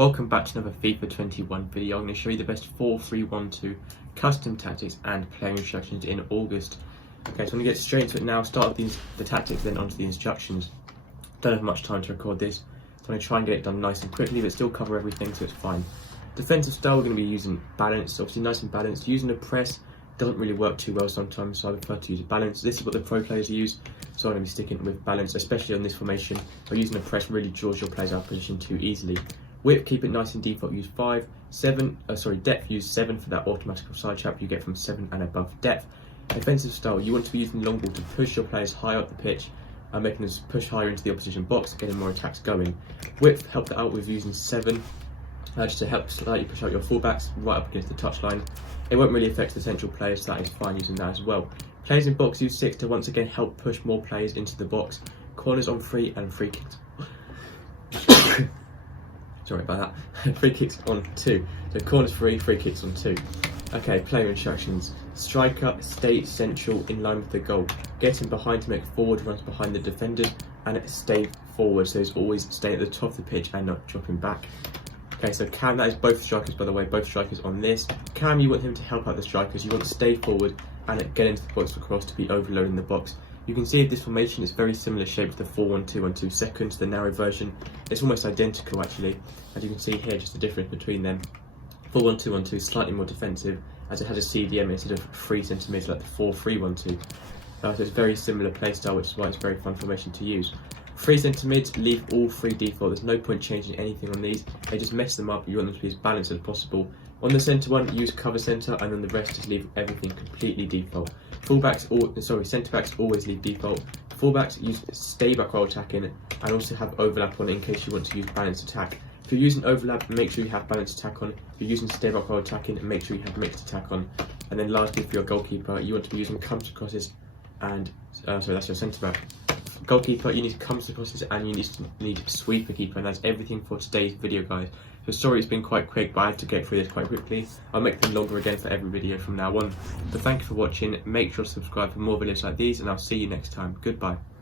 Welcome back to another FIFA 21 video. I'm going to show you the best 4-3-1-2 custom tactics and player instructions in August. Okay, so I'm going to get straight into it now. Start with the tactics, then onto the instructions. Don't have much time to record this, so I'm going to try and get it done nice and quickly, but still cover everything, so it's fine. Defensive style, we're going to be using balance, obviously nice and balanced. Using a press doesn't really work too well sometimes, so I prefer to use a balance. This is what the pro players use, so I'm going to be sticking with balance, especially on this formation. But using a press really draws your players out of position too easily. Width, keep it nice and default, use 5. Depth, use 7 for that automatic side trap you get from 7 and above depth. Defensive style, you want to be using long ball to push your players high up the pitch and making them push higher into the opposition box, getting more attacks going. Width, help that out with using 7, just to help slightly push out your fullbacks right up against the touchline. It won't really affect the central players, so that is fine using that as well. Players in box, use 6 to once again help push more players into the box. Corners on 3 and free kicks. Sorry about that. Free kicks on 2. So corners 3, free kicks on 2. Okay, player instructions. Striker, stay central in line with the goal. Get in behind to make forward runs behind the defenders and stay forward. So it's always staying at the top of the pitch and not dropping back. Okay, so Cam, that is both strikers by the way, both strikers on this. Cam, you want him to help out the strikers. You want to stay forward and get into the box for cross to be overloading the box. You can see this formation is very similar shape to the 4-1-2-1-2 second, the narrow version. It's almost identical actually, as you can see here, just the difference between them. 4-1-2-1-2 is slightly more defensive, as it has a CDM instead of 3 centimeters like the 4-3-1-2. So it's very similar playstyle, which is why it's a very fun formation to use. 3 centimeters, leave all 3 default. There's no point changing anything on these. They just mess them up. You want them to be as balanced as possible. On the centre one, use cover centre, and then the rest just leave everything completely default. Centre backs always leave default. Fullbacks use stay back while attacking, and also have overlap on it in case you want to use balanced attack. If you're using overlap, make sure you have balanced attack on. If you're using stay back while attacking, make sure you have mixed attack on. And then lastly, for your goalkeeper, you want to be using comes to crosses, and that's your centre back. Goalkeeper, you need comes to crosses, and you need sweeper keeper, and that's everything for today's video, guys. So sorry it's been quite quick, but I had to get through this quite quickly. I'll make them longer again for every video from now on. But thank you for watching. Make sure to subscribe for more videos like these, and I'll see you next time. Goodbye.